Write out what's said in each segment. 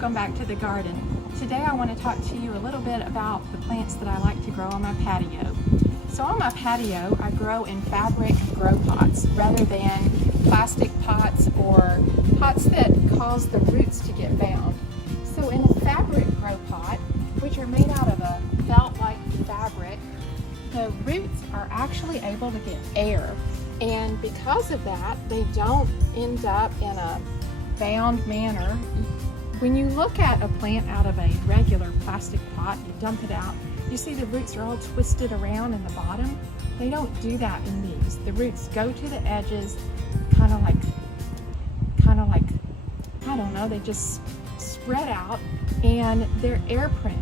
welcome back to the garden. Today I want to talk to you a little bit about the plants that I like to grow on my patio. So on my patio I grow in fabric grow pots rather than plastic pots or pots that cause the roots to get bound. So in a fabric grow pot, which are made out of a felt-like fabric, the roots are actually able to get air, and because of that they don't end up in a bound manner. When you look at a plant out of a regular plastic pot, you dump it out, you see the roots are all twisted around in the bottom. They don't do that in these. The roots go to the edges, kind of like, I don't know, they just spread out and they're air print.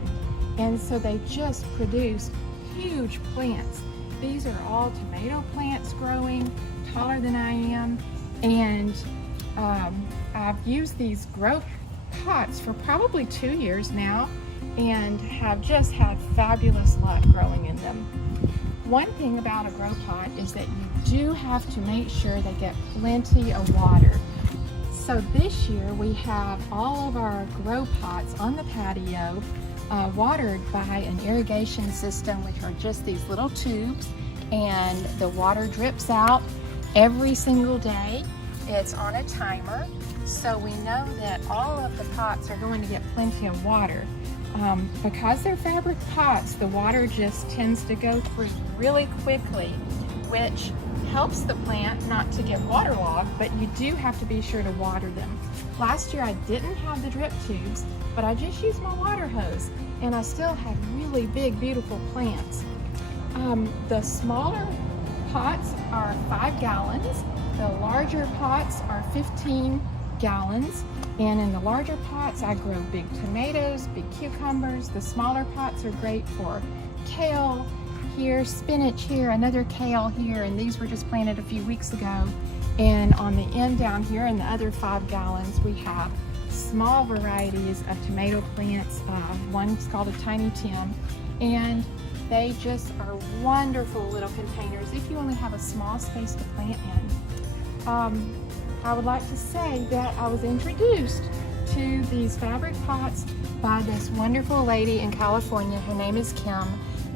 And so they just produce huge plants. These are all tomato plants growing taller than I am. And I've used these grow pots for probably 2 years now and have just had fabulous luck growing in them. One thing about a grow pot is that you do have to make sure they get plenty of water. So this year we have all of our grow pots on the patio watered by an irrigation system, which are just these little tubes, and the water drips out every single day. It's on a timer, so we know that all of the pots are going to get plenty of water. Because they're fabric pots, the water just tends to go through really quickly, which helps the plant not to get waterlogged, but you do have to be sure to water them. Last year I didn't have the drip tubes, but I just used my water hose, and I still had really big, beautiful plants. The smaller pots are 5 gallons. The larger pots are 15 gallons. And in the larger pots, I grow big tomatoes, big cucumbers. The smaller pots are great for kale here, spinach here, another kale here, and these were just planted a few weeks ago. And on the end down here in the other 5 gallons, we have small varieties of tomato plants. One's called a Tiny Tim, and they just are wonderful little containers if you only have a small space to plant in. I would like to say that I was introduced to these fabric pots by this wonderful lady in California. Her name is Kim,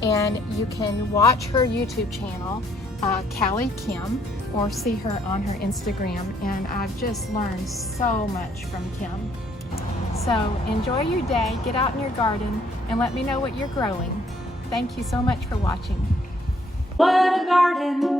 and you can watch her YouTube channel, CaliKim, or see her on her Instagram, and I've just learned so much from Kim. So enjoy your day, get out in your garden, and let me know what you're growing. Thank you so much for watching. What a garden!